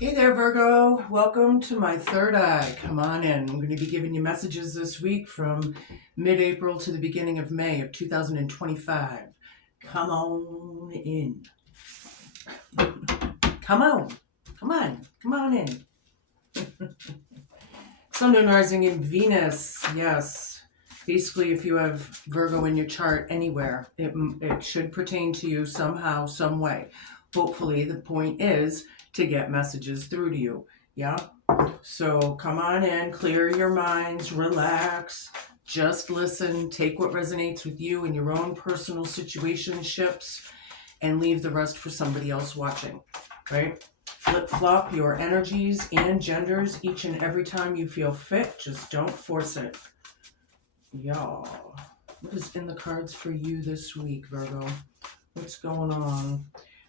Hey there, Virgo. Welcome to my third eye. Come on in. I'm going to be giving you messages this week from mid-April to the beginning of May of 2025. Come on in. Come on. Come on. Come on in. Sun and rising in Venus. Yes. Basically, if you have Virgo in your chart anywhere, it should pertain to you somehow, some way. Hopefully, the point is to get messages through to you. Yeah? So come on in, clear your minds, relax, just listen, take what resonates with you in your own personal situationships, and leave the rest for somebody else watching, right? Flip-flop your energies and genders each and every time you feel fit. Just don't force it. Y'all, what is in the cards for you this week, Virgo? What's going on?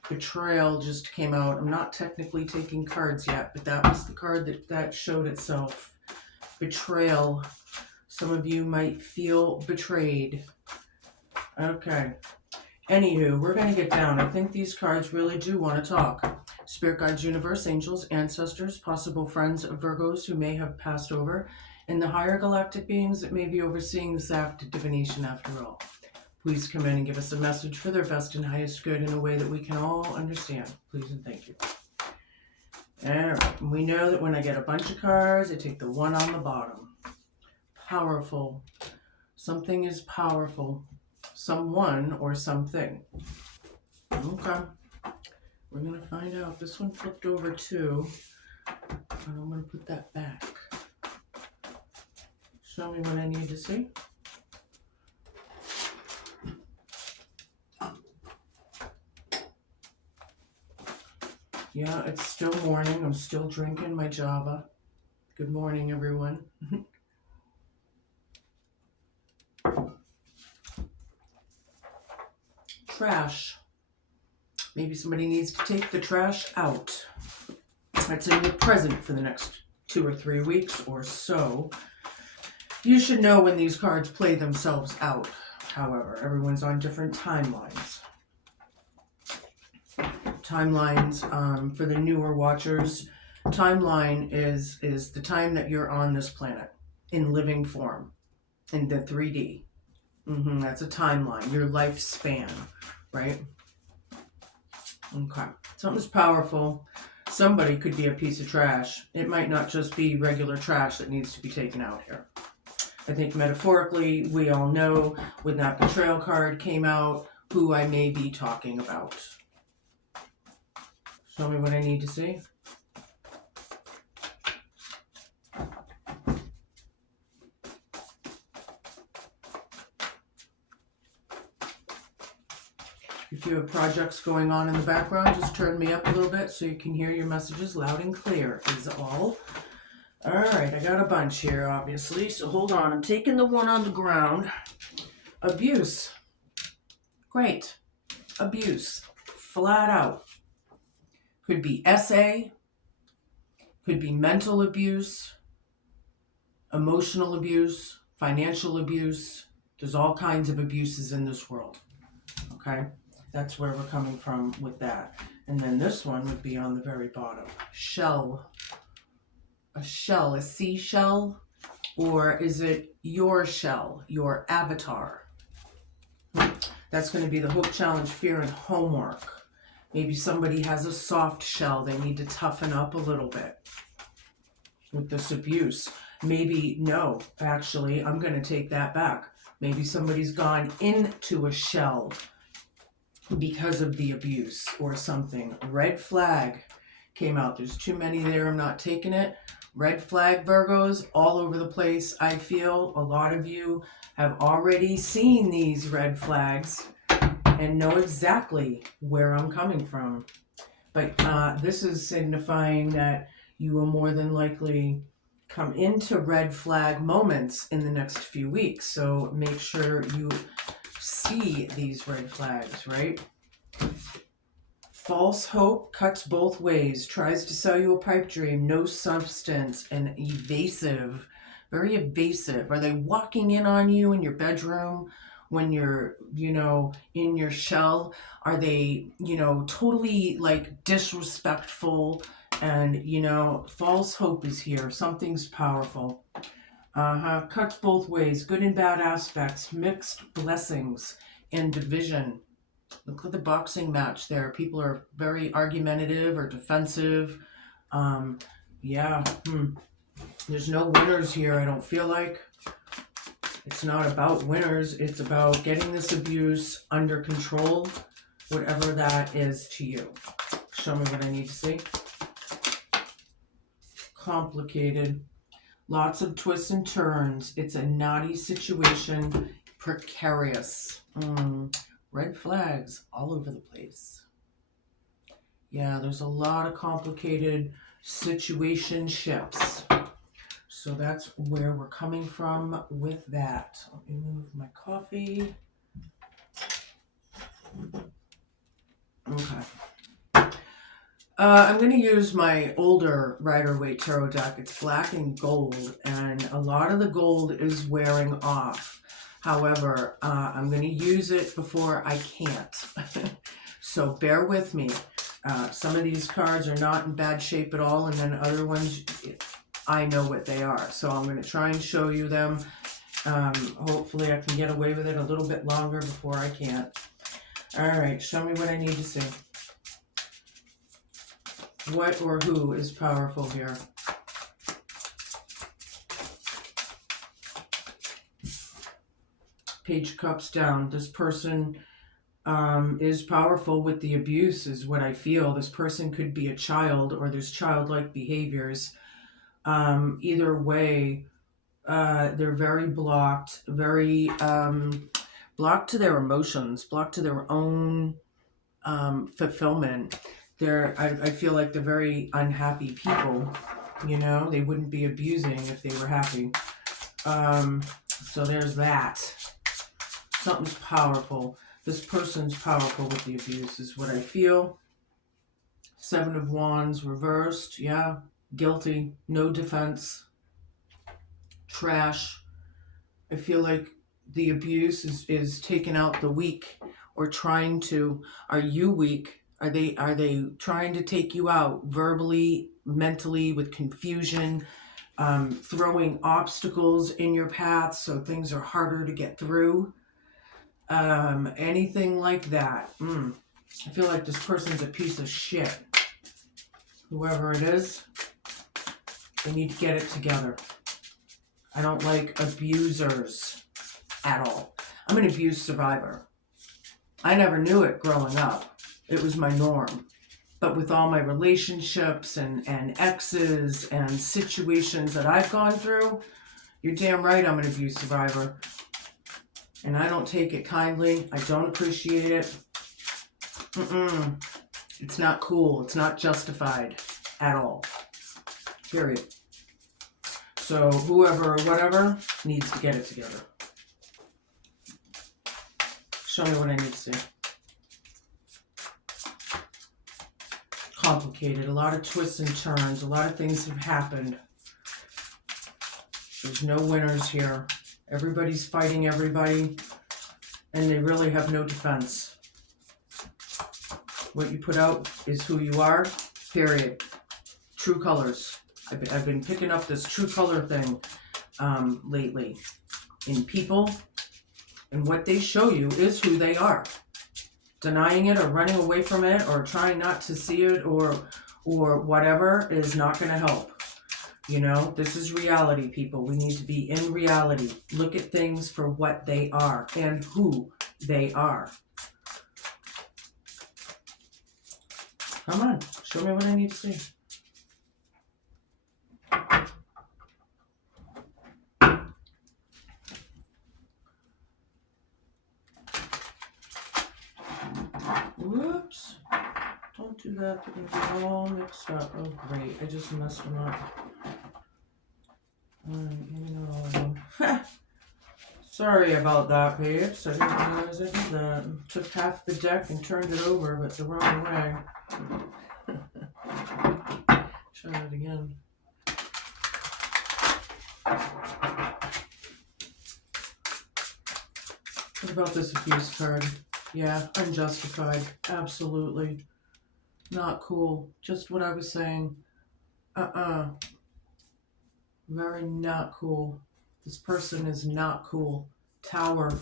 Betrayal just came out. I'm not technically taking cards yet, but that was the card that showed itself. Betrayal. Some of you might feel betrayed. Okay. Anywho, we're going to get down. I think these cards really do want to talk. Spirit guides, universe, angels, ancestors, possible friends of Virgos who may have passed over, and the higher galactic beings that may be overseeing this act of divination after all. Please come in and give us a message for their best and highest good in a way that we can all understand. Please and thank you. All right. We know that when I get a bunch of cards, I take the one on the bottom. Powerful. Something is powerful. Someone or something. Okay. We're going to find out. This one flipped over too. And I'm going to put that back. Show me what I need to see. Yeah, it's still morning. I'm still drinking my Java. Good morning, everyone. Trash. Maybe somebody needs to take the trash out. That's in your present for the next 2 or 3 weeks or so. You should know when these cards play themselves out. However, everyone's on different timelines. Timelines, for the newer watchers, timeline is the time that you're on this planet in living form, in the 3D. That's a timeline, your lifespan, right? Okay. Something's powerful. Somebody could be a piece of trash. It might not just be regular trash that needs to be taken out here. I think metaphorically, we all know when that betrayal card came out, who I may be talking about. Show me what I need to see. If you have projects going on in the background, just turn me up a little bit so you can hear your messages loud and clear is all. All right, I got a bunch here, obviously, so hold on. I'm taking the one on the ground. Abuse. Great. Abuse. Flat out. Could be SA. Could be mental abuse. Emotional abuse. Financial abuse. There's all kinds of abuses in this world. Okay? That's where we're coming from with that. And then this one would be on the very bottom. Shell. A shell, a seashell? Or is it your shell, your avatar? That's going to be the hope, challenge, fear, and homework. Maybe somebody has a soft shell. They need to toughen up a little bit with this abuse. Maybe, no, actually, I'm going to take that back. Maybe somebody's gone into a shell because of the abuse or something. Red flag came out. There's too many there. I'm not taking it. Red flag Virgos all over the place. I feel a lot of you have already seen these red flags and know exactly where I'm coming from. But this is signifying that you will more than likely come into red flag moments in the next few weeks. So make sure you see these red flags, right? False hope cuts both ways, tries to sell you a pipe dream, no substance, and evasive, very evasive. Are they walking in on you in your bedroom when you're, in your shell? Are they, totally like disrespectful And, you know, false hope is here. Something's powerful. Cuts both ways. Good and bad aspects. Mixed blessings and division. Look at the boxing match there. People are very argumentative or defensive. Yeah. There's no winners here, I don't feel like. It's not about winners. It's about getting this abuse under control, whatever that is to you. Show me what I need to see. Complicated. Lots of twists and turns. It's a knotty situation. Precarious. Red flags all over the place. Yeah, there's a lot of complicated situationships. So that's where we're coming from with that. Let me move my coffee. Okay. I'm going to use my older Rider-Waite Tarot deck. It's black and gold, and a lot of the gold is wearing off. However, I'm going to use it before I can't. So bear with me. Some of these cards are not in bad shape at all, and then other ones, I know what they are. So I'm going to try and show you them. Hopefully I can get away with it a little bit longer before I can't. All right, show me what I need to see. What or who is powerful here? Page of Cups down. This person is powerful with the abuse is what I feel. This person could be a child, or there's childlike behaviors. Either way, they're very blocked, very blocked to their emotions, blocked to their own fulfillment. I feel like they're very unhappy people. You know, they wouldn't be abusing if they were happy. So there's that. Something's powerful. This person's powerful with the abuse is what I feel. Seven of Wands reversed. Yeah. Guilty. No defense. Trash. I feel like the abuse is taking out the weak, or trying to. Are you weak? Are they trying to take you out verbally, mentally, with confusion, throwing obstacles in your path so things are harder to get through? Anything like that. I feel like this person's a piece of shit. Whoever it is, they need to get it together. I don't like abusers at all. I'm an abuse survivor. I never knew it growing up. It was my norm. But with all my relationships and exes and situations that I've gone through, you're damn right I'm an abuse survivor. And I don't take it kindly. I don't appreciate it. It's not cool. It's not justified at all. Period. So whoever or whatever needs to get it together. Show me what I need to see. Complicated. A lot of twists and turns. A lot of things have happened. There's no winners here. Everybody's fighting everybody, and they really have no defense. What you put out is who you are, period. True colors. I've been picking up this true color thing lately in people, and what they show you is who they are. Denying it or running away from it or trying not to see it or whatever is not going to help. You know, this is reality, people. We need to be in reality. Look at things for what they are and who they are. Come on, show me what I need to see. Whoops. Don't do that. They're going to get all mixed up. Oh, great. I just messed them up. Maybe not all of them. Sorry about that, babes. I didn't realize I did that. Took half the deck and turned it over, but the wrong way. Try that again. What about this abuse card? Yeah, unjustified. Absolutely. Not cool. Just what I was saying. Very not cool. This person is not cool. Tower.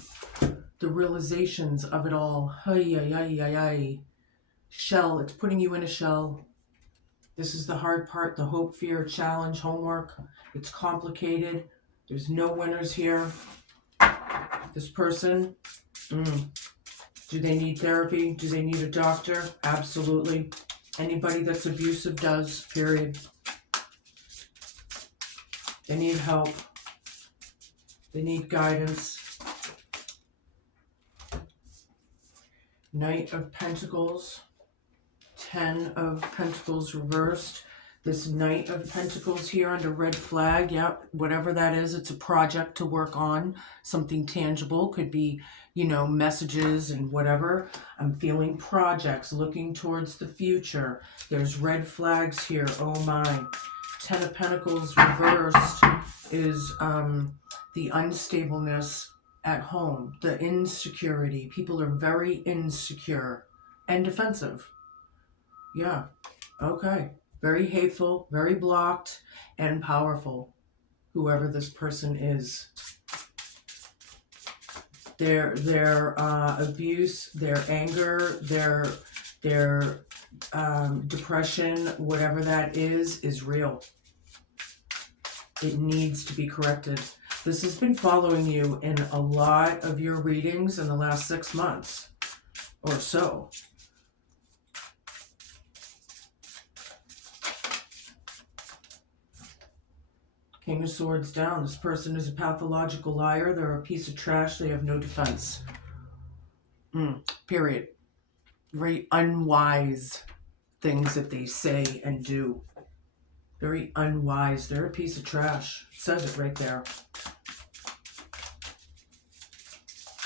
The realizations of it all. Hey, ay, ay, ay, ay. Shell. It's putting you in a shell. This is the hard part. The hope, fear, challenge, homework. It's complicated. There's no winners here. This person. Do they need therapy? Do they need a doctor? Absolutely. Anybody that's abusive does, period. They need help. They need guidance. Knight of Pentacles. 10 of Pentacles reversed. This Knight of Pentacles here under red flag. Yep, whatever that is, it's a project to work on. Something tangible. Could be, you know, messages and whatever. I'm feeling projects, looking towards the future. There's red flags here. Oh my. 10 of Pentacles reversed is the unstableness at home, the insecurity. People are very insecure and defensive. Yeah, okay. Very hateful, very blocked, and powerful, whoever this person is. Their abuse, their anger, their depression, whatever that is real. It needs to be corrected. This has been following you in a lot of your readings in the last 6 months or so. King of Swords down. This person is a pathological liar. They're a piece of trash. They have no defense. Period. Very unwise things that they say and do. Very unwise. They're a piece of trash. It says it right there.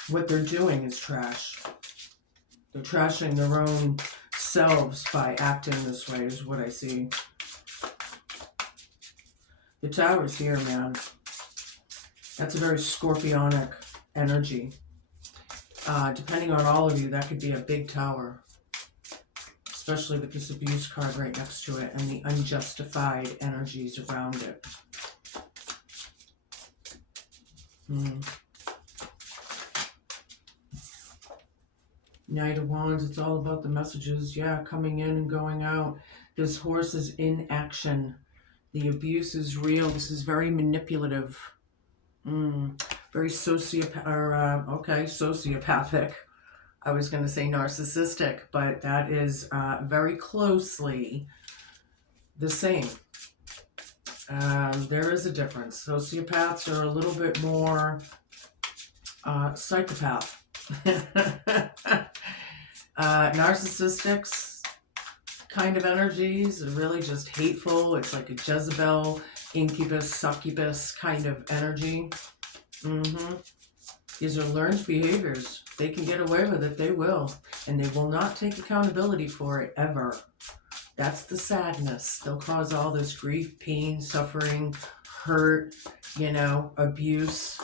What they're doing is trash. They're trashing their own selves by acting this way is what I see. The Tower's here, man. That's a very scorpionic energy. Depending on all of you, that could be a big tower. Especially with this abuse card right next to it and the unjustified energies around it. Knight of Wands, it's all about the messages. Yeah, coming in and going out. This horse is in action. The abuse is real. This is very manipulative. Very sociopathic. I was going to say narcissistic, but that is very closely the same. There is a difference. Sociopaths are a little bit more psychopath. Narcissistics kind of energies are really just hateful. It's like a Jezebel, incubus, succubus kind of energy. These are learned behaviors. They can get away with it, they will. And they will not take accountability for it, ever. That's the sadness. They'll cause all this grief, pain, suffering, hurt, you know, abuse.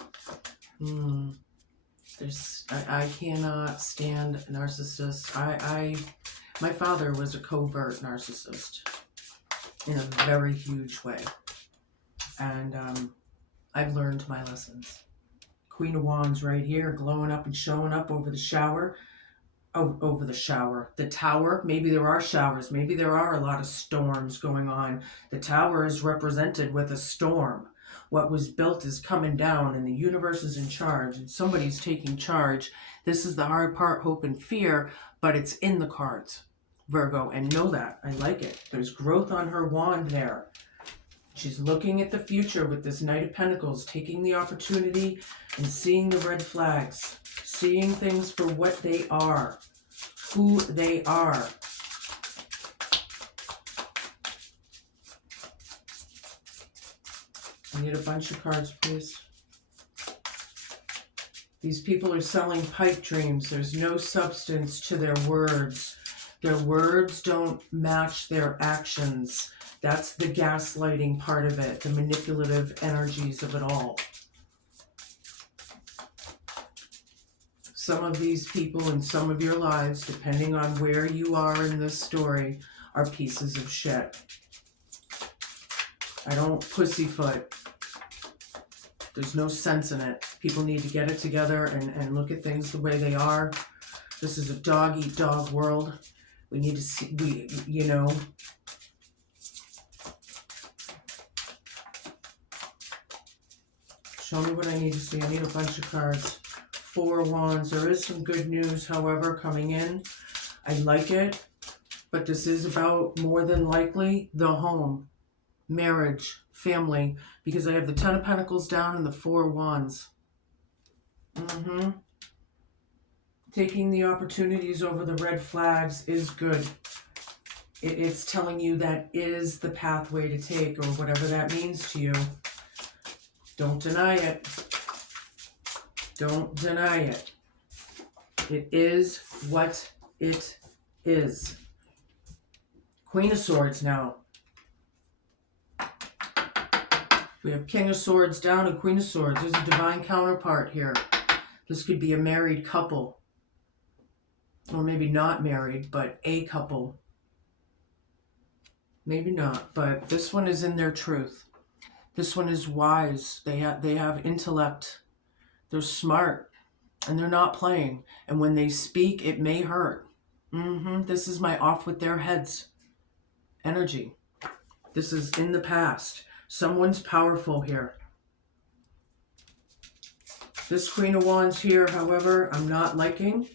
I cannot stand narcissists. My father was a covert narcissist in a very huge way. And I've learned my lessons. Queen of Wands right here, glowing up and showing up over the shower. Over the shower. The Tower, maybe there are showers. Maybe there are a lot of storms going on. The Tower is represented with a storm. What was built is coming down and the universe is in charge and somebody's taking charge. This is the hard part, hope and fear, but it's in the cards, Virgo, and know that. I like it. There's growth on her wand there. She's looking at the future with this Knight of Pentacles, taking the opportunity and seeing the red flags, seeing things for what they are, who they are. I need a bunch of cards, please. These people are selling pipe dreams. There's no substance to their words. Their words don't match their actions. That's the gaslighting part of it, the manipulative energies of it all. Some of these people in some of your lives, depending on where you are in this story, are pieces of shit. I don't pussyfoot. There's no sense in it. People need to get it together and look at things the way they are. This is a dog-eat-dog world. We need to see, you know. Show me what I need to see. I need a bunch of cards. 4 of Wands. There is some good news, however, coming in. I like it. But this is about, more than likely, the home, marriage, family. Because I have the 10 of Pentacles down and the 4 of Wands. Taking the opportunities over the red flags is good. It's telling you that is the pathway to take, or whatever that means to you. Don't deny it. Don't deny it. It is what it is. Queen of Swords now. We have King of Swords down and Queen of Swords. There's a divine counterpart here. This could be a married couple. Or maybe not married, but a couple. Maybe not, but this one is in their truth. This one is wise. They have intellect. They're smart. And they're not playing. And when they speak, it may hurt. This is my off with their heads energy. This is in the past. Someone's powerful here. This Queen of Wands here, however, I'm not liking.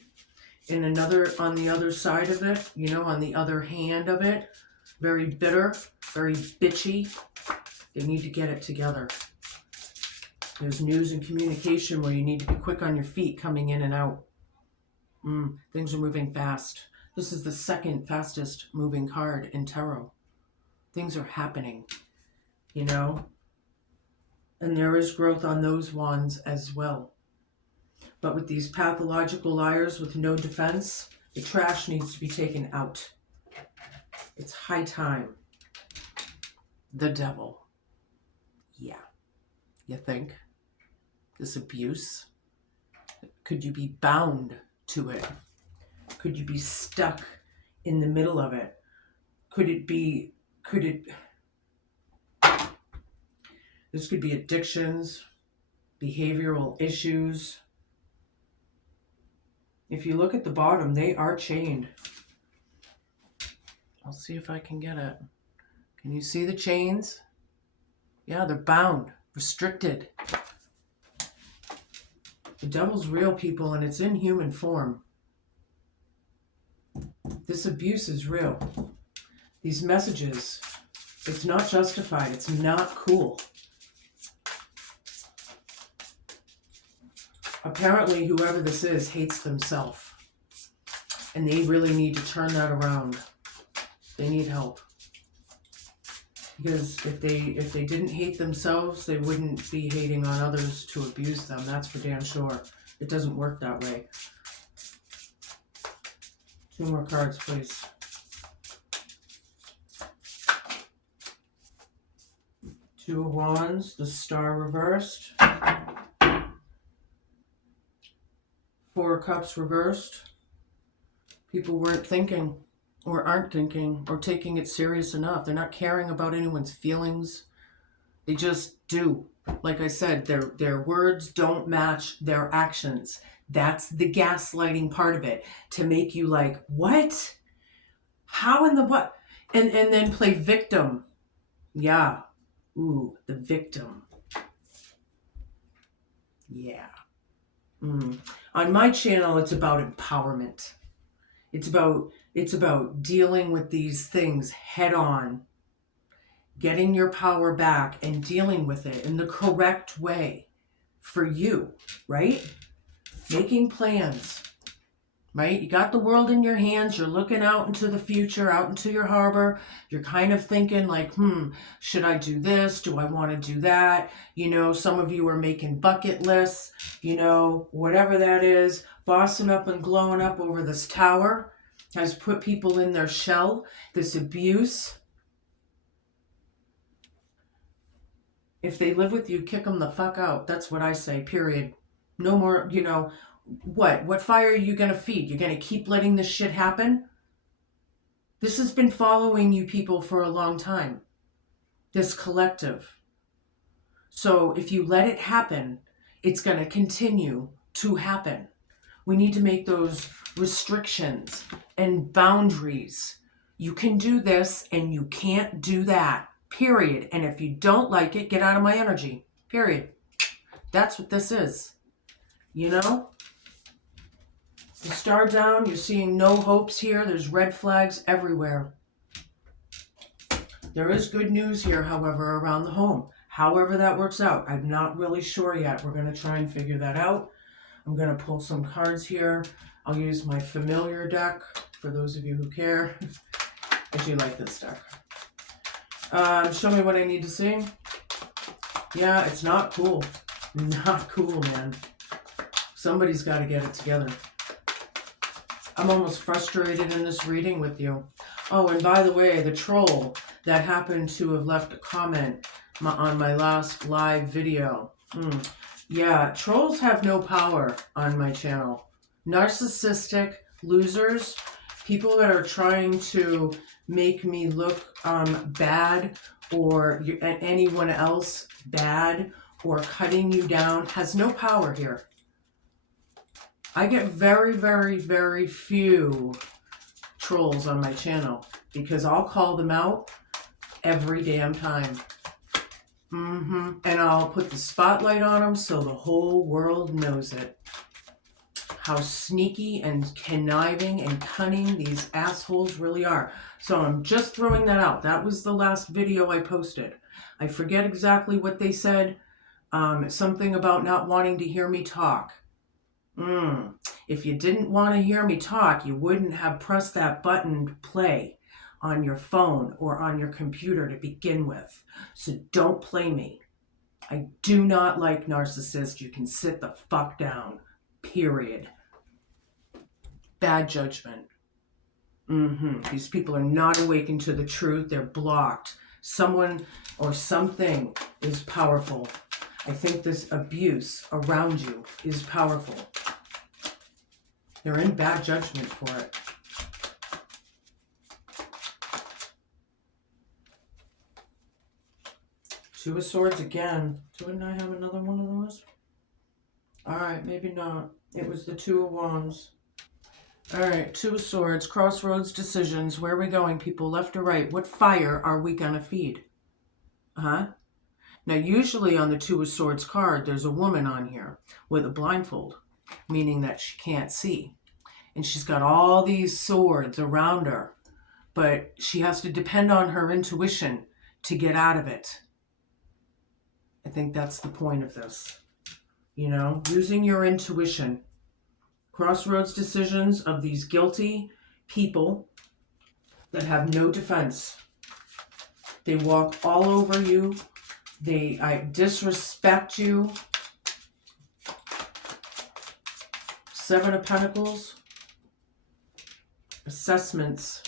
In another, on the other side of it, you know, on the other hand of it, very bitter, very bitchy. They need to get it together. There's news and communication where you need to be quick on your feet coming in and out. Things are moving fast. This is the second fastest moving card in tarot. Things are happening, you know. And there is growth on those wands as well. But with these pathological liars with no defense, the trash needs to be taken out. It's high time. The devil. Yeah. You think? This abuse? Could you be bound to it? Could you be stuck in the middle of it? This could be addictions, behavioral issues. If you look at the bottom, they are chained. I'll see if I can get it. Can you see the chains? Yeah, they're bound, restricted. The devil's real, people, and it's in human form. This abuse is real. These messages, it's not justified. It's not cool. Apparently, whoever this is hates themselves. And they really need to turn that around. They need help. Because if they didn't hate themselves, they wouldn't be hating on others to abuse them. That's for damn sure. It doesn't work that way. 2 more cards, please. Two of Wands, the Star reversed. 4 of Cups reversed. People weren't thinking, or aren't thinking, or taking it serious enough. They're not caring about anyone's feelings. They just do. Like I said, their words don't match their actions. That's the gaslighting part of it. To make you like, what? How in the what? And then play victim. Yeah. Ooh, the victim. Yeah. On my channel, it's about empowerment. It's about dealing with these things head on, getting your power back and dealing with it in the correct way for you, right? Making plans, right? You got the world in your hands. You're looking out into the future, out into your harbor. You're kind of thinking like, should I do this? Do I want to do that? You know, some of you are making bucket lists, you know, whatever that is, bossing up and glowing up over this tower has put people in their shell. This abuse. If they live with you, kick them the fuck out. That's what I say, period. No more, you know, what fire are you going to feed? You're going to keep letting this shit happen? This has been following you people for a long time. this collective. So if you let it happen, it's going to continue to happen. We need to make those restrictions and boundaries. You can do this and you can't do that, period. And if you don't like it, get out of my energy, period. That's what this is, you know? The star down, you're seeing no hopes here. There's red flags everywhere. There is good news here, however, around the home. However that works out, I'm not really sure yet. We're going to try and figure that out. I'm going to pull some cards here. I'll use my familiar deck for those of you who care. I do like this deck. Show me what I need to see. Yeah, it's not cool. Not cool, man. Somebody's got to get it together. I'm almost frustrated in this reading with you. Oh, and by the way, the troll that happened to have left a comment on my last live video. Yeah, trolls have no power on my channel. Narcissistic losers, people that are trying to make me look bad, or anyone else bad, or cutting you down, has no power here. I get very, very, very few trolls on my channel because I'll call them out every damn time. And I'll put the spotlight on them so the whole world knows it. How sneaky and conniving and cunning these assholes really are. So I'm just throwing that out. That was the last video I posted. I forget exactly what they said. Something about not wanting to hear me talk. If you didn't want to hear me talk, you wouldn't have pressed that button play on your phone or on your computer to begin with. So don't play me. I do not like narcissists. You can sit the fuck down. Period. Bad judgment. These people are not awakened to the truth. They're blocked. Someone or something is powerful. I think this abuse around you is powerful. They're in bad judgment for it. Two of Swords again. Didn't I have another one of those? Alright, maybe not. It was the Two of Wands. Alright, Two of Swords, crossroads, decisions. Where are we going, people? Left or right? What fire are we going to feed? Now, usually on the Two of Swords card, there's a woman on here with a blindfold, meaning that she can't see. And she's got all these swords around her, but she has to depend on her intuition to get out of it. I think that's the point of this. You know, using your intuition. Crossroads decisions of these guilty people that have no defense. They walk all over you. They disrespect you. Seven of Pentacles. Assessments.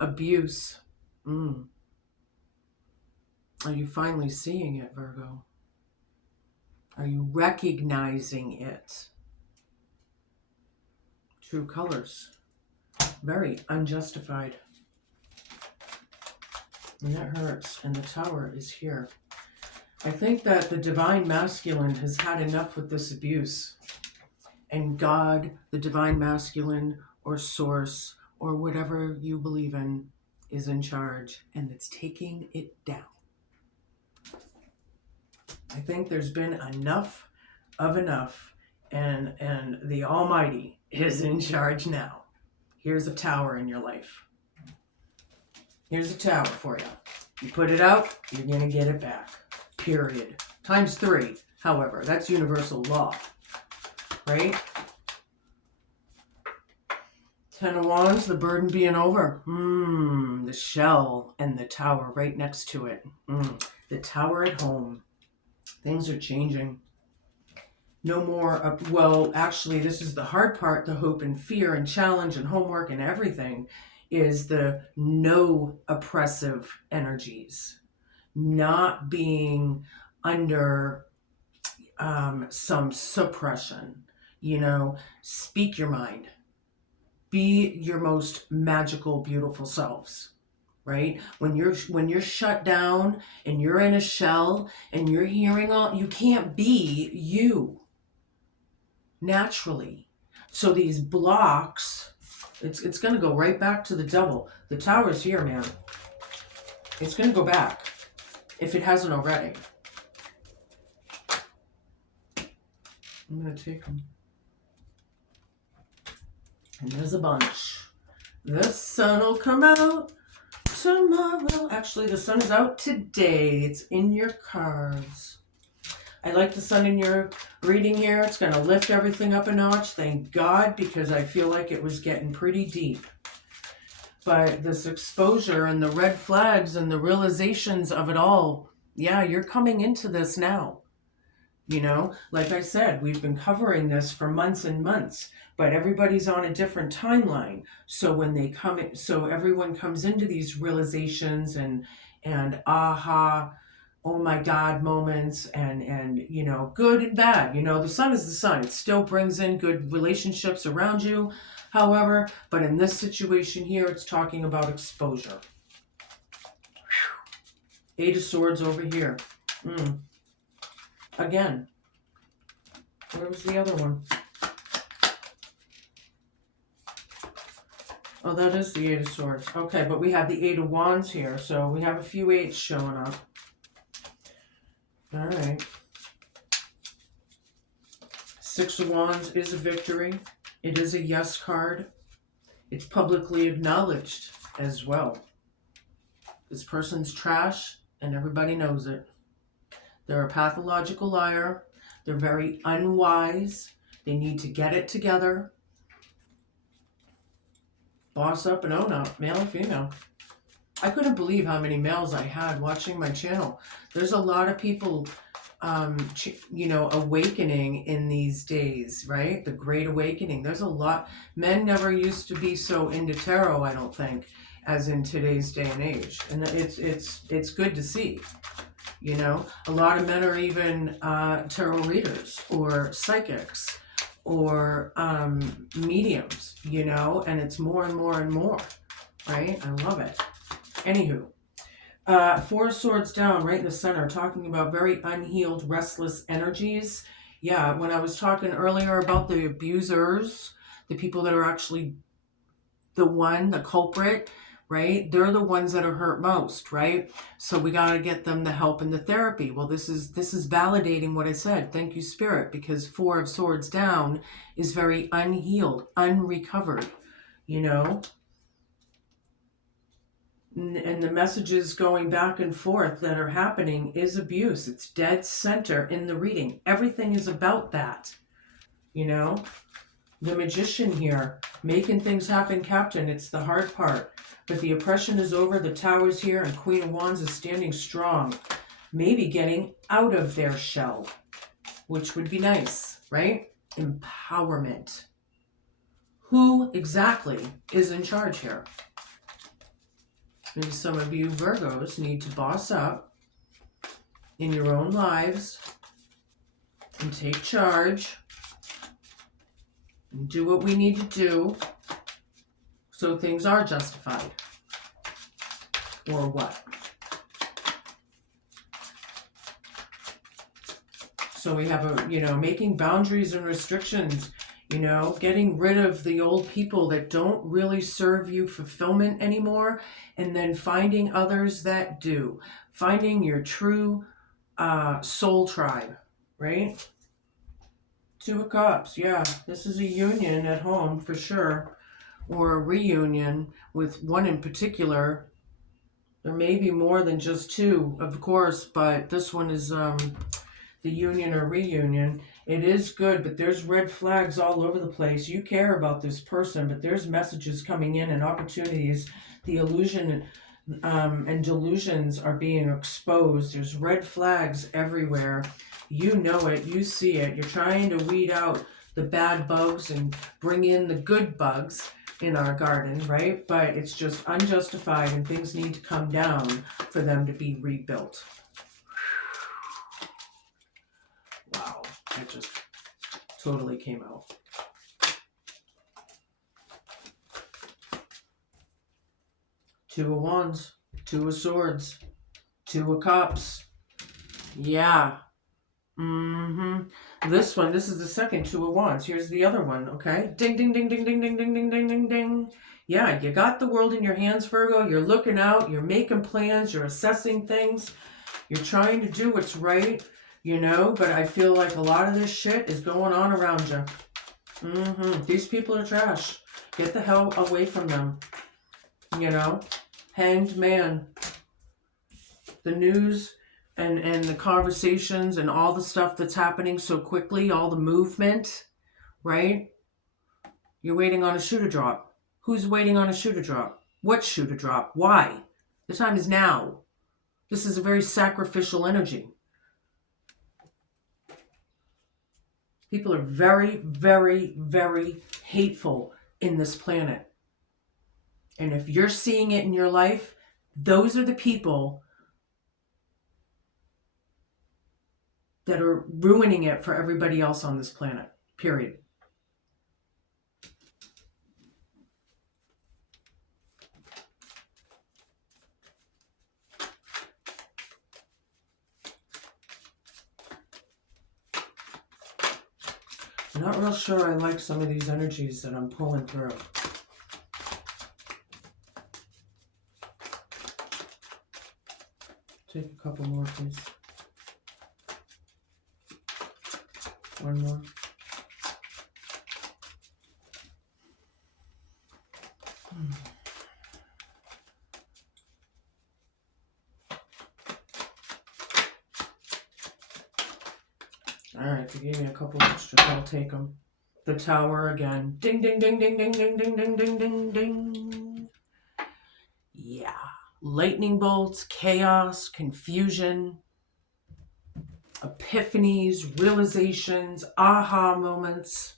Abuse. Are you finally seeing it, Virgo? Are you recognizing it? True colors. Very unjustified. And that hurts. And the Tower is here. I think that the Divine Masculine has had enough with this abuse. And God, the Divine Masculine, or Source, or whatever you believe in, is in charge. And it's taking it down. I think there's been enough of enough. And the Almighty is in charge now. Here's a Tower in your life. Here's a Tower for you. You put it out, you're going to get it back. Period. Times 3, however. That's universal law. Right? Ten of Wands, the burden being over. The shell and the Tower right next to it. The Tower at home. Things are changing. No more, well, actually, this is the hard part, the hope and fear and challenge and homework and everything, is the no oppressive energies. Not being under some suppression. You know, speak your mind. Be your most magical, beautiful selves. right? When you're shut down and you're in a shell and you're hearing all, you can't be you naturally. So these blocks, it's going to go right back to the devil. The Tower's here, man. It's going to go back if it hasn't already. I'm going to take them. And there's a bunch. The sun will come out tomorrow. Actually, the sun is out today. It's in your cards. I like the sun in your reading here. It's going to lift everything up a notch. Thank God, because I feel like it was getting pretty deep. But this exposure and the red flags and the realizations of it all, yeah, you're coming into this now. You know, like I said, we've been covering this for months and months, but everybody's on a different timeline. So when they come in, so everyone comes into these realizations and aha, oh my God moments and you know, good and bad. You know, the sun is the sun. It still brings in good relationships around you. However, but in this situation here, it's talking about exposure. Eight of Swords over here. Again, where was the other one? Oh, that is the Eight of Swords. Okay, but we have the Eight of Wands here, so we have a few eights showing up. All right. Six of Wands is a victory. It is a yes card. It's publicly acknowledged as well. This person's trash, and everybody knows it. They're a pathological liar. They're very unwise. They need to get it together. Boss up and own up, male or female. I couldn't believe how many males I had watching my channel. There's a lot of people, you know, awakening in these days, right? The Great Awakening. There's a lot. Men never used to be so into tarot, I don't think, as in today's day and age. And it's good to see. You know, a lot of men are even tarot readers or psychics or mediums, you know, and it's more and more and more, right? I love it. Anywho, Four of Swords down right in the center, talking about very unhealed, restless energies. Yeah, when I was talking earlier about the abusers, the people that are actually the culprit, right? They're the ones that are hurt most, right? So we got to get them the help and the therapy. Well, this is validating what I said. Thank you, Spirit, because Four of Swords down is very unhealed, unrecovered, you know? And the messages going back and forth that are happening is abuse. It's dead center in the reading. Everything is about that, you know? The Magician here, making things happen, Captain. It's the hard part. But the oppression is over, the Tower's here, and Queen of Wands is standing strong. Maybe getting out of their shell, which would be nice, right? Empowerment. Who exactly is in charge here? Maybe some of you Virgos need to boss up in your own lives and take charge and do what we need to do so things are justified. Or what? So we have a, you know, making boundaries and restrictions, you know, getting rid of the old people that don't really serve you fulfillment anymore, and then finding others that do. Finding your true soul tribe, right? Two of Cups, yeah. This is a union at home for sure, or a reunion with one in particular. There may be more than just two, of course, but this one is the union or reunion. It is good, but there's red flags all over the place. You care about this person, but there's messages coming in and opportunities. The illusion and delusions are being exposed. There's red flags everywhere. You know it. You see it. You're trying to weed out the bad bugs and bring in the good bugs in our garden, right? But it's just unjustified, and things need to come down for them to be rebuilt. Wow, that just totally came out. Two of Wands. Two of Swords. Two of Cups. Yeah. This one, this is the second Two of Wands. Here's the other one, okay? Ding, ding, ding, ding, ding, ding, ding, ding, ding, ding, ding. Yeah, you got the world in your hands, Virgo. You're looking out. You're making plans. You're assessing things. You're trying to do what's right, you know? But I feel like a lot of this shit is going on around you. These people are trash. Get the hell away from them. You know? Hanged Man. The news and the conversations and all the stuff that's happening so quickly, all the movement, right? You're waiting on a shoe to drop. Who's waiting on a shoe to drop? What shoe to drop? Why? The time is now. This is a very sacrificial energy. People are very, very, very hateful in this planet. And if you're seeing it in your life, those are the people that are ruining it for everybody else on this planet, period. I'm not real sure I like some of these energies that I'm pulling through. Take a couple more, please. One more. All right, they gave me a couple extra. I'll take them. The Tower again. Ding, ding, ding, ding, ding, ding, ding, ding, ding, ding, ding. Yeah. Lightning bolts, chaos, confusion, epiphanies, realizations, aha moments.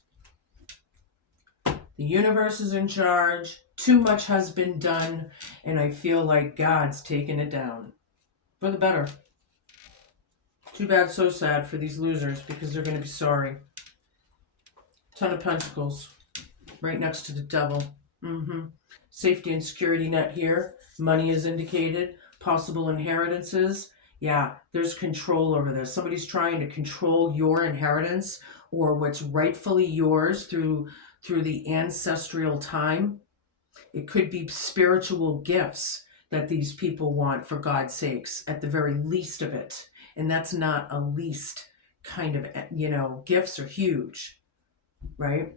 The universe is in charge. Too much has been done, and I feel like God's taken it down. For the better. Too bad, so sad for these losers, because they're going to be sorry. Ten of Pentacles. Right next to the Devil. Safety and security net here. Money is indicated. Possible inheritances. Yeah, there's control over this. Somebody's trying to control your inheritance or what's rightfully yours through the ancestral time. It could be spiritual gifts that these people want, for God's sakes, at the very least of it. And that's not a least kind of, you know, gifts are huge, right?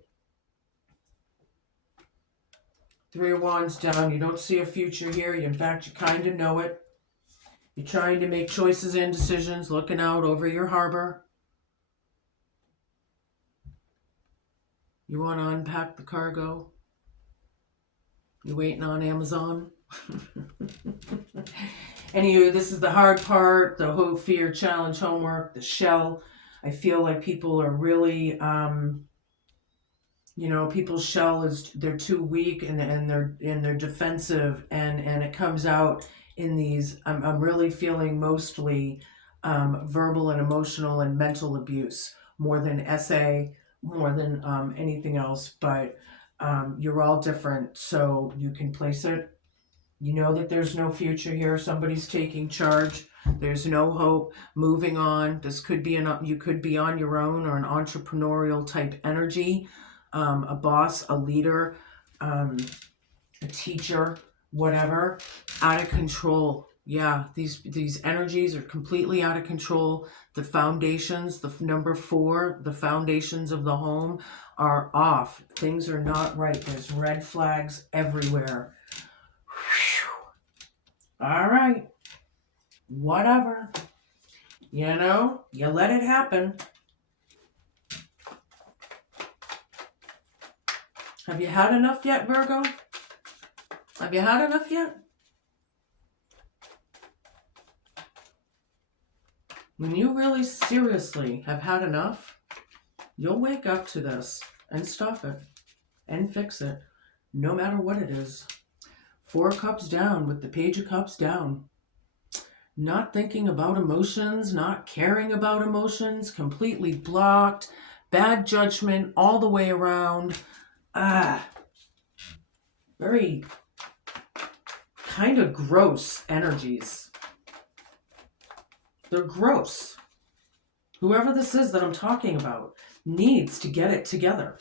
Three of Wands down. You don't see a future here. In fact, you kind of know it. You're trying to make choices and decisions, looking out over your harbor. You want to unpack the cargo. You waiting on Amazon. Anyway, this is the hard part, the hope, fear, challenge, homework, the shell. I feel like people are really, you know, people's shell is, they're too weak and they're defensive, and it comes out in these, I'm really feeling mostly verbal and emotional and mental abuse, more than essay, more than anything else, but you're all different, so you can place it. You know that there's no future here. Somebody's taking charge. There's no hope. Moving on. This could be you could be on your own, or an entrepreneurial type energy, a boss, a leader, a teacher, whatever. Out of control. Yeah, these energies are completely out of control. The foundations, the number 4, the foundations of the home are off. Things are not right. There's red flags everywhere. All right. Whatever. You know, you let it happen. Have you had enough yet, Virgo? Have you had enough yet? When you really seriously have had enough, you'll wake up to this and stop it and fix it, no matter what it is. 4 cups down with the Page of Cups down. Not thinking about emotions, not caring about emotions, completely blocked, bad judgment all the way around. Very kind of gross energies. They're gross. Whoever this is that I'm talking about needs to get it together.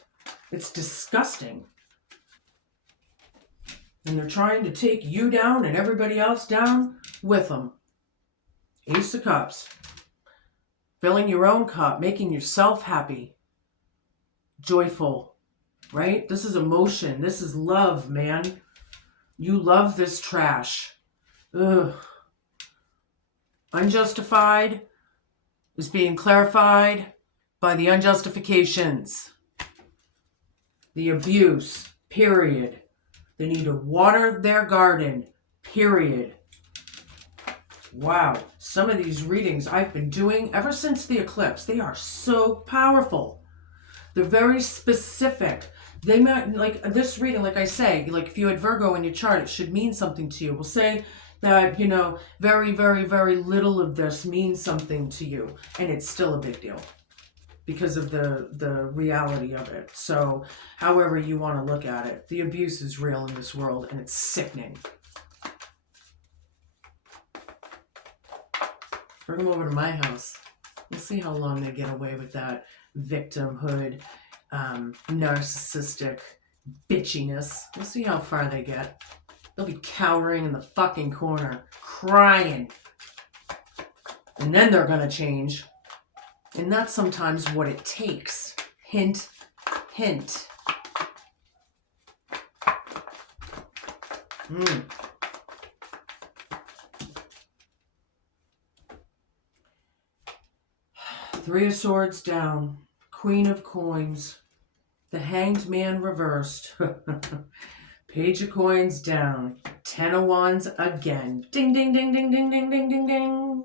It's disgusting. And they're trying to take you down and everybody else down with them. Ace of Cups. Filling your own cup, making yourself happy, joyful, right? This is emotion. This is love, man. You love this trash. Ugh. Unjustified is being clarified by the unjustifications. The abuse, period. They need to water their garden, period. Wow. Some of these readings I've been doing ever since the eclipse, they are so powerful. They're very specific. They might, like this reading, like I say, like if you had Virgo in your chart, it should mean something to you. We'll say that, you know, very, very, very little of this means something to you. And it's still a big deal because of the reality of it. So however you want to look at it, the abuse is real in this world and it's sickening. Bring them over to my house. We'll see how long they get away with that victimhood, narcissistic bitchiness. We'll see how far they get. They'll be cowering in the fucking corner, crying. And then they're going to change. And that's sometimes what it takes. Hint, hint. Three of Swords down. Queen of Coins. The Hanged Man reversed. Page of Coins down. 10 of Wands again. Ding, ding, ding, ding, ding, ding, ding, ding, ding.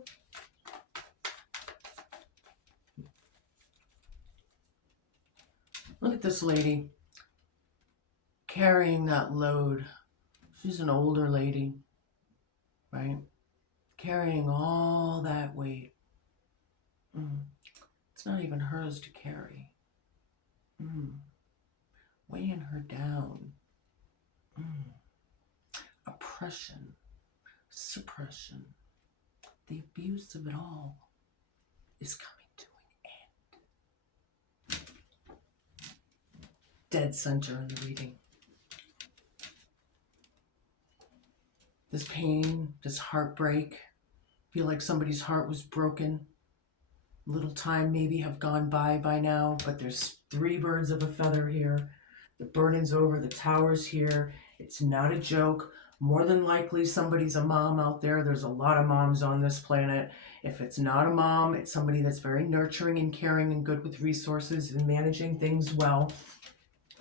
Look at this lady carrying that load. She's an older lady, right? Carrying all that weight. It's not even hers to carry. Weighing her down. Oppression, suppression, the abuse of it all is coming to an end. Dead center in the reading. This pain, this heartbreak, feel like somebody's heart was broken. Little time maybe have gone by now, but there's 3 birds of a feather here. The burden's over, the tower's here. It's not a joke. More than likely somebody's a mom out there. There's a lot of moms on this planet. If it's not a mom, it's somebody that's very nurturing and caring and good with resources and managing things well.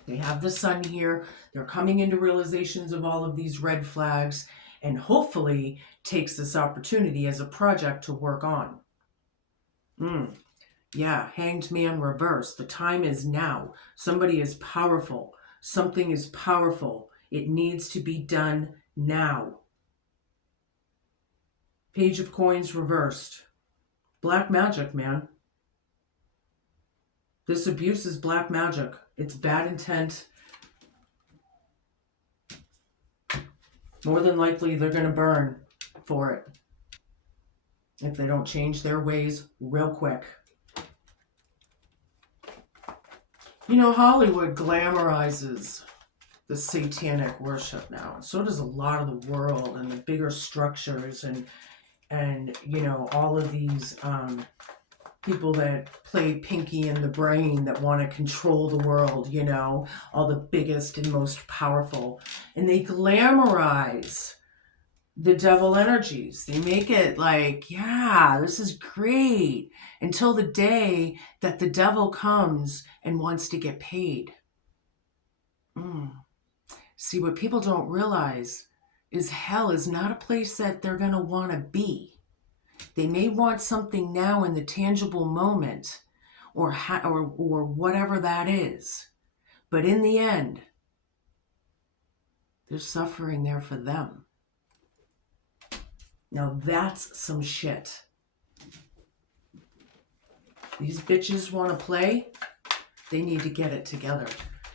They have the sun here. They're coming into realizations of all of these red flags and hopefully takes this opportunity as a project to work on. Yeah, Hanged Man reverse. The time is now. Somebody is powerful. Something is powerful. It needs to be done now. Page of Coins reversed. Black magic, man. This abuse is black magic. It's bad intent. More than likely, they're going to burn for it if they don't change their ways real quick. You know, Hollywood glamorizes the satanic worship now, and so does a lot of the world and the bigger structures and you know, all of these people that play Pinky in the Brain that want to control the world, you know, all the biggest and most powerful, and they glamorize the devil energies. They make it like, yeah, this is great, until the day that the devil comes and wants to get paid. See, what people don't realize is hell is not a place that they're going to want to be. They may want something now in the tangible moment or whatever that is. But in the end, there's suffering there for them. Now that's some shit. These bitches want to play. They need to get it together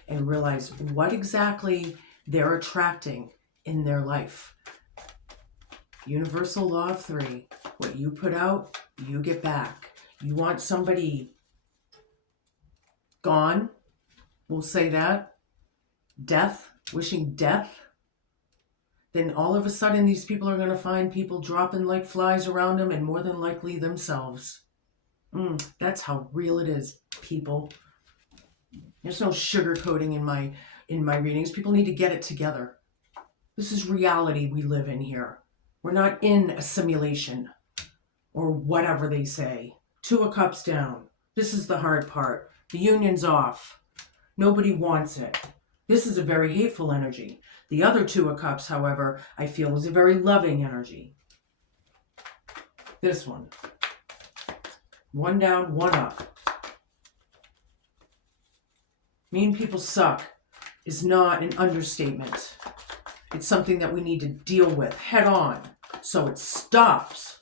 and realize what exactly they're attracting in their life. Universal law of three. What you put out, you get back. You want somebody gone, we'll say that, death, wishing death, then all of a sudden these people are going to find people dropping like flies around them, and more than likely themselves. That's how real it is, people. There's no sugarcoating in my readings. People need to get it together. This is reality we live in here. We're not in a simulation or whatever they say. 2 of Cups down. This is the hard part. The union's off. Nobody wants it. This is a very hateful energy. The other 2 of Cups, however, I feel is a very loving energy. This one. 1 down, 1 up. Mean people suck is not an understatement. It's something that we need to deal with head on so it stops.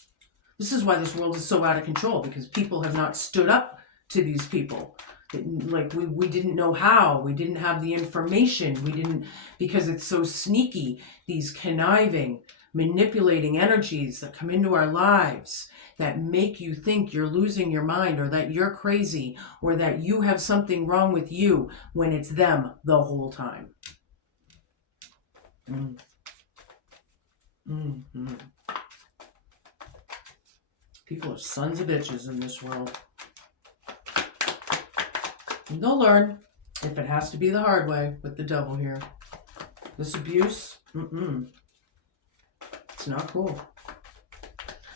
This is why this world is so out of control, because people have not stood up to these people. Like we didn't know how. We didn't have the information. We didn't, because it's so sneaky. These conniving, manipulating energies that come into our lives that make you think you're losing your mind, or that you're crazy, or that you have something wrong with you, when it's them the whole time. People are sons of bitches in this world. And they'll learn, if it has to be the hard way, with the devil here. This abuse, it's not cool.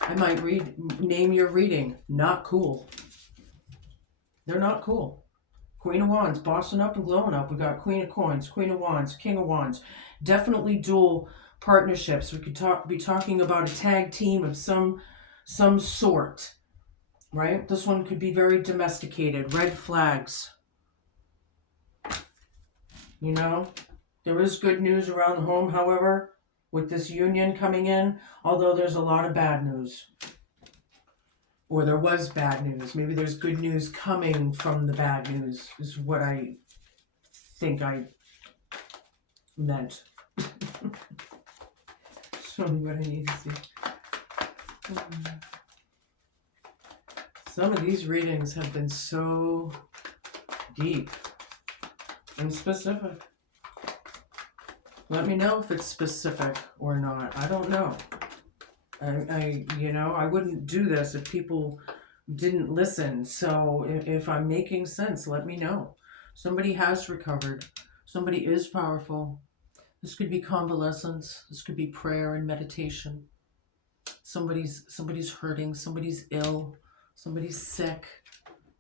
I might name your reading, not cool. They're not cool. Queen of Wands, bossing up and glowing up. We got Queen of Coins, Queen of Wands, King of Wands. Definitely dual partnerships. We could be talking about a tag team of some sort, right? This one could be very domesticated. Red flags. You know, there is good news around the home, however, with this union coming in, although there's a lot of bad news. Or there was bad news. Maybe there's good news coming from the bad news, is what I think I meant. Show me what I need to see. Some of these readings have been so deep and specific. Let me know if it's specific or not. I don't know. I wouldn't do this if people didn't listen. So if I'm making sense, let me know. Somebody has recovered. Somebody is powerful. This could be convalescence. This could be prayer and meditation. Somebody's hurting. Somebody's ill. Somebody's sick.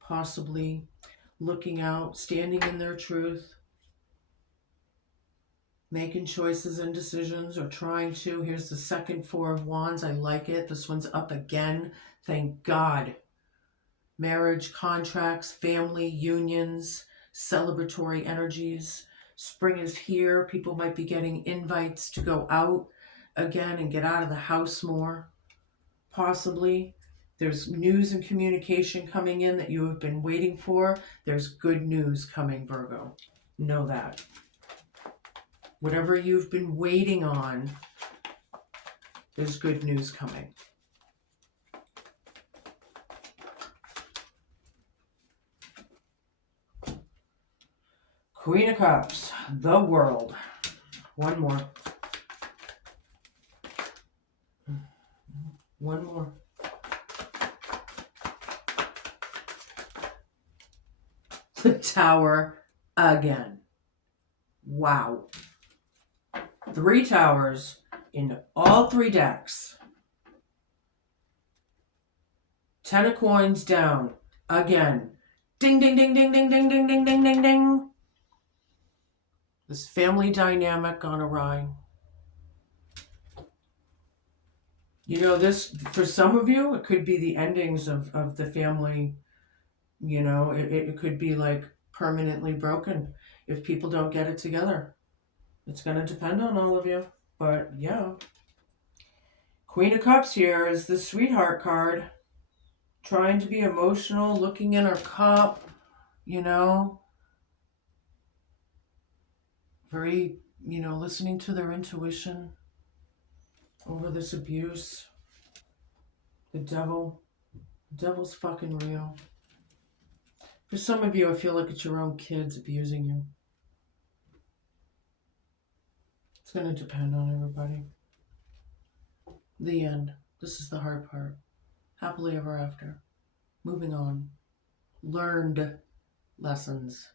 Possibly looking out, standing in their truth, making choices and decisions, or trying to. Here's the second 4 of Wands. I like it. This one's up again. Thank God. Marriage, contracts, family, unions, celebratory energies. Spring is here. People might be getting invites to go out again and get out of the house more. Possibly. There's news and communication coming in that you have been waiting for. There's good news coming, Virgo. Know that. Whatever you've been waiting on, there's good news coming. Queen of Cups, the World. One more. One more. The Tower again. Wow. 3 towers in all 3 decks. 10 of Coins down again. Ding, ding, ding, ding, ding, ding, ding, ding, ding, ding, ding. This family dynamic gone awry. You know, this, for some of you, it could be the endings of the family. You know, it could be like permanently broken if people don't get it together. It's going to depend on all of you. But yeah. Queen of Cups here is the sweetheart card. Trying to be emotional, looking in her cup, you know. Very, listening to their intuition. over this abuse. The devil's fucking real. For some of you, I feel like it's your own kids abusing you. It's going to depend on everybody. The end. This is the hard part. Happily ever after. Moving on. Learned lessons.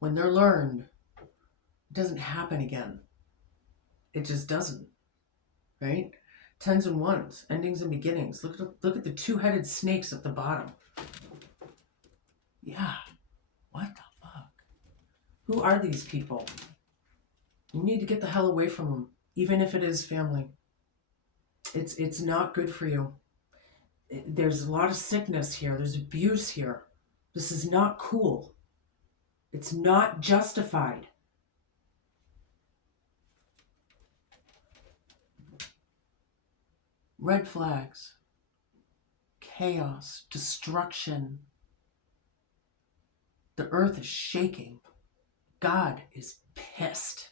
When they're learned, it doesn't happen again. It just doesn't. Right? Tens and ones, endings and beginnings. Look at the two-headed snakes at the bottom. Yeah. What the fuck? Who are these people? You need to get the hell away from them, even if it is family. It's not good for you. There's a lot of sickness here. There's abuse here. This is not cool. It's not justified. Red flags. Chaos. Destruction. The earth is shaking. God is pissed.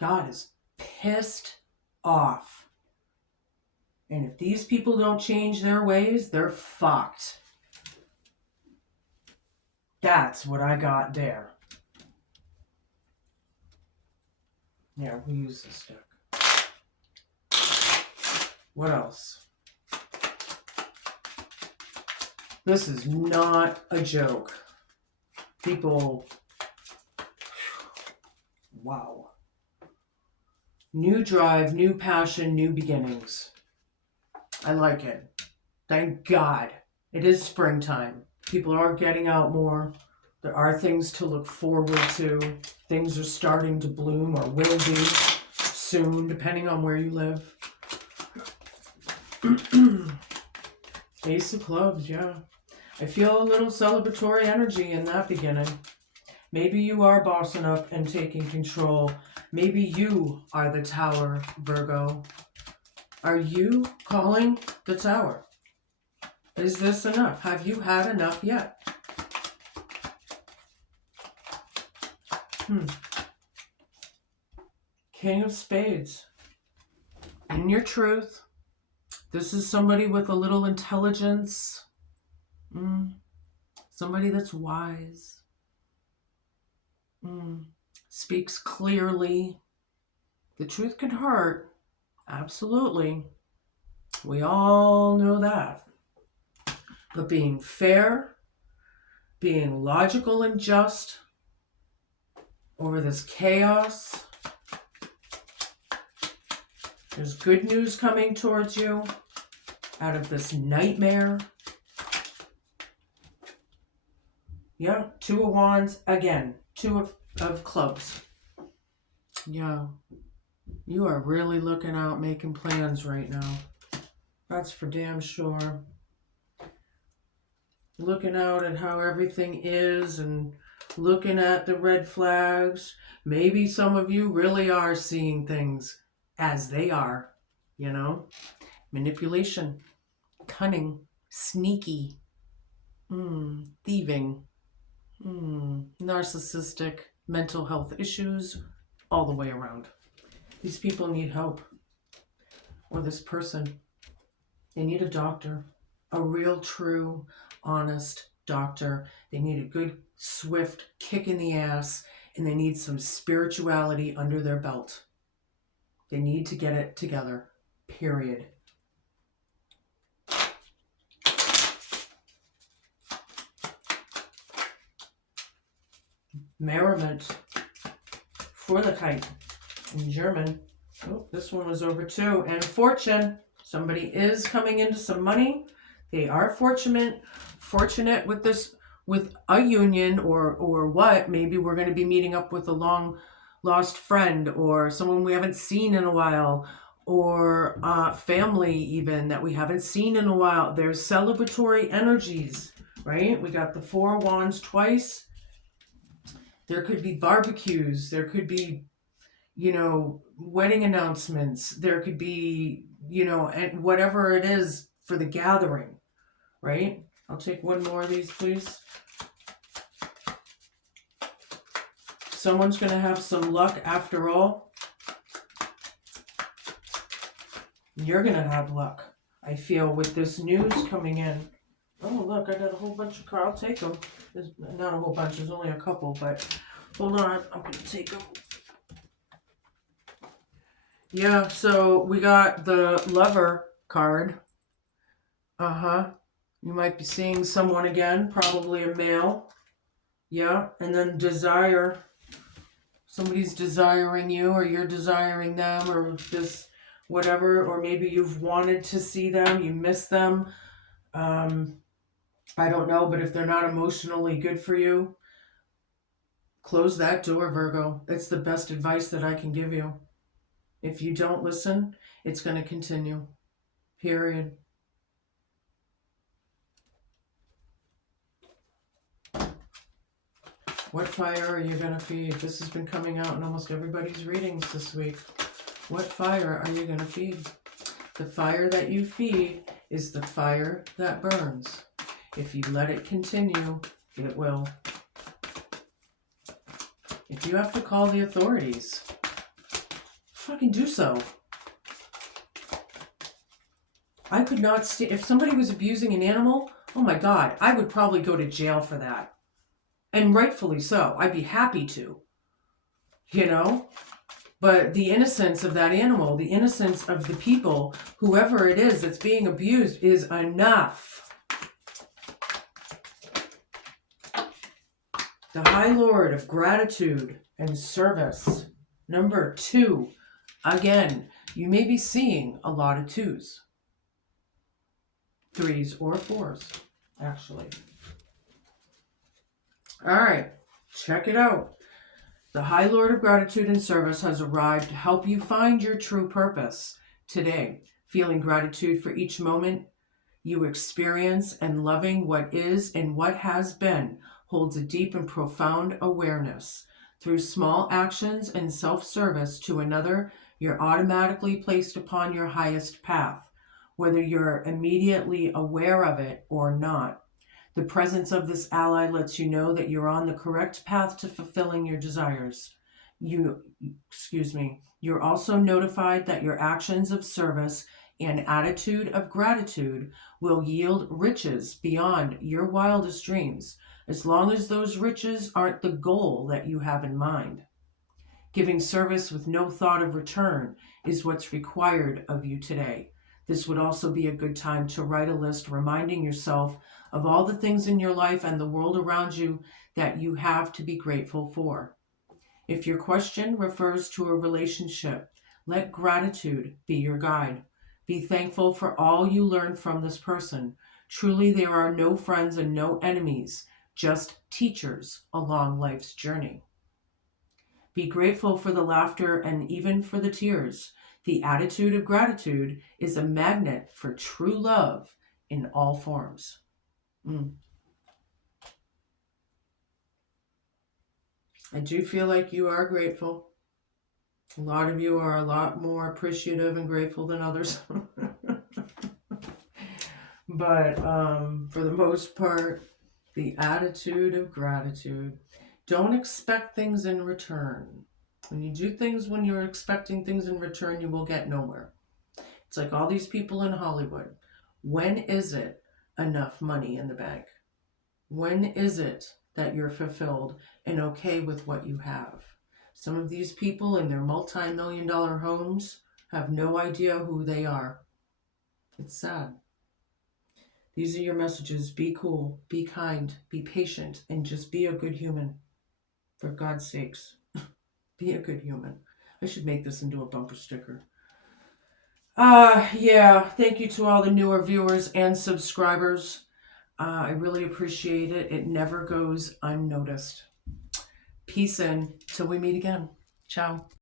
God is pissed off. And if these people don't change their ways, they're fucked. That's what I got there. Yeah, we'll use this deck. What else? This is not a joke. People, wow. New drive, new passion, new beginnings. I like it. Thank God. It is springtime. People are getting out more. There are things to look forward to. Things are starting to bloom or will be soon, depending on where you live. Ace of Clubs, yeah. I feel a little celebratory energy in that beginning. Maybe you are bossing up and taking control. Maybe you are the tower, Virgo. Are you calling the tower? Is this enough? Have you had enough yet? King of Spades. In your truth. This is somebody with a little intelligence. Somebody that's wise. Speaks clearly. The truth can hurt. Absolutely. We all know that. But being fair, being logical and just over this chaos. There's good news coming towards you out of this nightmare. Yeah, Two of Wands again. Two of Clubs. Yeah. You are really looking out, making plans right now. That's for damn sure. Looking out at how everything is and looking at the red flags. Maybe some of you really are seeing things as they are, you know? Manipulation, cunning, sneaky, thieving, narcissistic, mental health issues, all the way around. These people need help. Or this person. They need a doctor. A real, true, honest doctor. They need a good, swift kick in the ass. And they need some spirituality under their belt. They need to get it together. Period. Merriment. For the kite. In German. Oh, this one was over too. And fortune. Somebody is coming into some money. They are fortunate with this, with a union or what. Maybe we're going to be meeting up with a long lost friend or someone we haven't seen in a while, or family even that we haven't seen in a while. There's celebratory energies, right? We got the Four of Wands twice. There could be barbecues. There could be, wedding announcements. There could be, and whatever it is for the gathering, right? I'll take one more of these, please. Someone's going to have some luck after all. You're going to have luck, I feel, with this news coming in. Oh, look, I got a whole bunch of cards. I'll take them. There's not a whole bunch. There's only a couple, but hold on. I'm going to take them. Yeah, so we got the Lover card. Uh-huh. You might be seeing someone again, probably a male. Yeah, and then Desire. Somebody's desiring you, or you're desiring them, or just whatever, or maybe you've wanted to see them, you miss them. I don't know, but if they're not emotionally good for you, close that door, Virgo. It's the best advice that I can give you. If you don't listen, it's going to continue. Period. What fire are you going to feed? This has been coming out in almost everybody's readings this week. What fire are you going to feed? The fire that you feed is the fire that burns. If you let it continue, it will. If you have to call the authorities, fucking do so. I could not stand, if somebody was abusing an animal, oh my God, I would probably go to jail for that. And rightfully so. I'd be happy to, you know? But the innocence of that animal, the innocence of the people, whoever it is that's being abused, is enough. The High Lord of Gratitude and Service. Number 2. Again, you may be seeing a lot of 2s. 3s or 4s, actually. All right, check it out. The High Lord of Gratitude and Service has arrived to help you find your true purpose today. Feeling gratitude for each moment you experience and loving what is and what has been holds a deep and profound awareness. Through small actions and self-service to another, you're automatically placed upon your highest path, whether you're immediately aware of it or not. The presence of this ally lets you know that you're on the correct path to fulfilling your desires. You're also notified that your actions of service and attitude of gratitude will yield riches beyond your wildest dreams, as long as those riches aren't the goal that you have in mind. Giving service with no thought of return is what's required of you today. This would also be a good time to write a list reminding yourself of all the things in your life and the world around you that you have to be grateful for. If your question refers to a relationship, let gratitude be your guide. Be thankful for all you learned from this person. Truly, there are no friends and no enemies, just teachers along life's journey. Be grateful for the laughter and even for the tears. The attitude of gratitude is a magnet for true love in all forms. I do feel like you are grateful. A lot of you are a lot more appreciative and grateful than others. But for the most part, the attitude of gratitude. Don't expect things in return. When you do things when you're expecting things in return, you will get nowhere. It's like all these people in Hollywood. When is it enough money in the bank? When is it that you're fulfilled and okay with what you have? Some of these people in their multi-million-dollar homes have no idea who they are. It's sad. These are your messages. Be cool, be kind, be patient, and just be a good human. For God's sakes, be a good human. I should make this into a bumper sticker. Yeah, thank you to all the newer viewers and subscribers. I really appreciate it. It never goes unnoticed. Peace in till we meet again. Ciao.